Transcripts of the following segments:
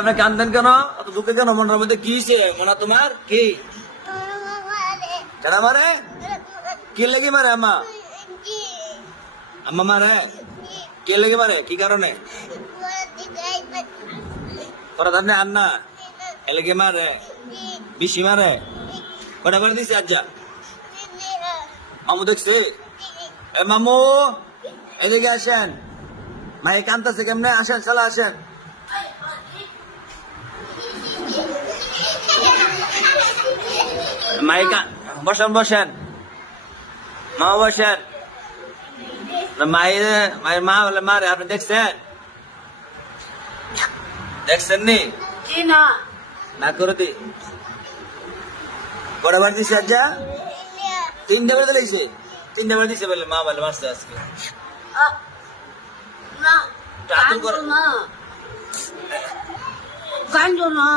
আপনি কান্দেন কেন? অত দুঃখে কেন? মনের মধ্যে কি হয়েছে? মনে তোমার কি কেন মারে? কি লেগে মারে আম্মা? আম্মা মারে কে লেগে মারে? কি কারণে? পরাধান নেই আন্না এলেগে মারে বেশি মারে? কটা করে দিছে আজ্জা? মামু দেখছে? এ মামু এদিকে আসেন। মাই কান্তাছে কেমনে? আসেন চলে আসেন। মাইকা বসেন বসেন মা বসেন। মায়ের মায়ের মা বলে মারে আপনি দেখছেন? দেখছেন নি? না না করে দি কটা বার দিছে আজ্জা? তিনটা বার দিয়েছে। তিনটা বার দিছে বলে মা বলে মারছে আজকে। না আদর করে না কান্দো না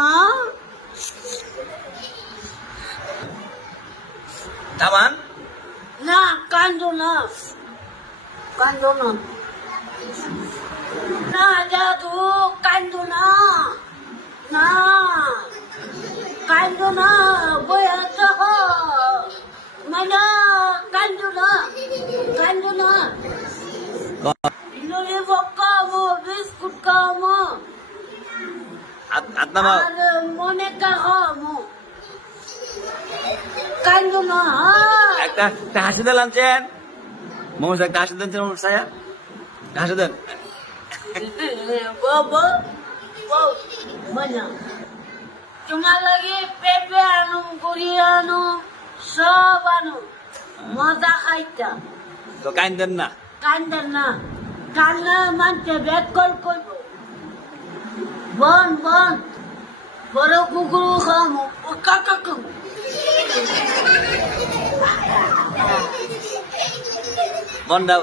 থামান। না কান্দো না কান্দো না না দাদু কান্দো না না কান্দো না বয়া চাহ মানে কান্দো না কান্দো না নলে বকামো বিস্কুট খামো আত্মা আর মনে কামো কান্দো না একটা হাসি দেন আনছেন মোমো একটা হাসি দেন মোমো সায়া হাসি দেন। বাবা মানে তোমার লাগে পেঁপে আনো গড়ি আনো সব আনো মজা খাইতা তো কাইন্দেন না। কান্দেন না কান্না মানতে ব্যাক কল করবো বন বন বড় কুকুর খামো ও কাকা খামো বন্ডা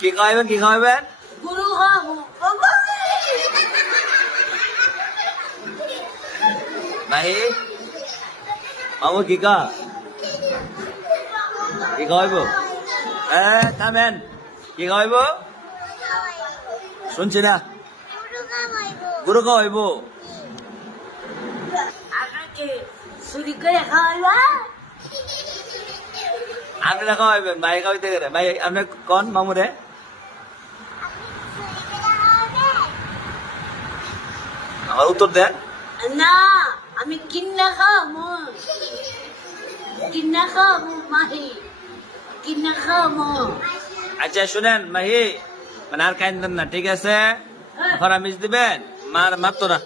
কি খাওয়াবেন কি খাওয়াবেন? গুরু খামো বাবা ভাই মামু কি খাওয়াইব? থামেন কি খাওয়াইব? শুনছি না। গুরু খাওয়াইব? আমাকে চুরি করে খাওয়াইবা আপনি না খাওয়াইবেন ভাই খাওয়াইতে গেলে ভাই আপনি কন মামুরে আমার উত্তর দেন। না আমি কিন্না খামো মাহি কিন্না খামো আচ্ছা শুনেন মাহি মানে আর কাইন্দেন না ঠিক আছে? ফরামিশ দিবেন মারতো না।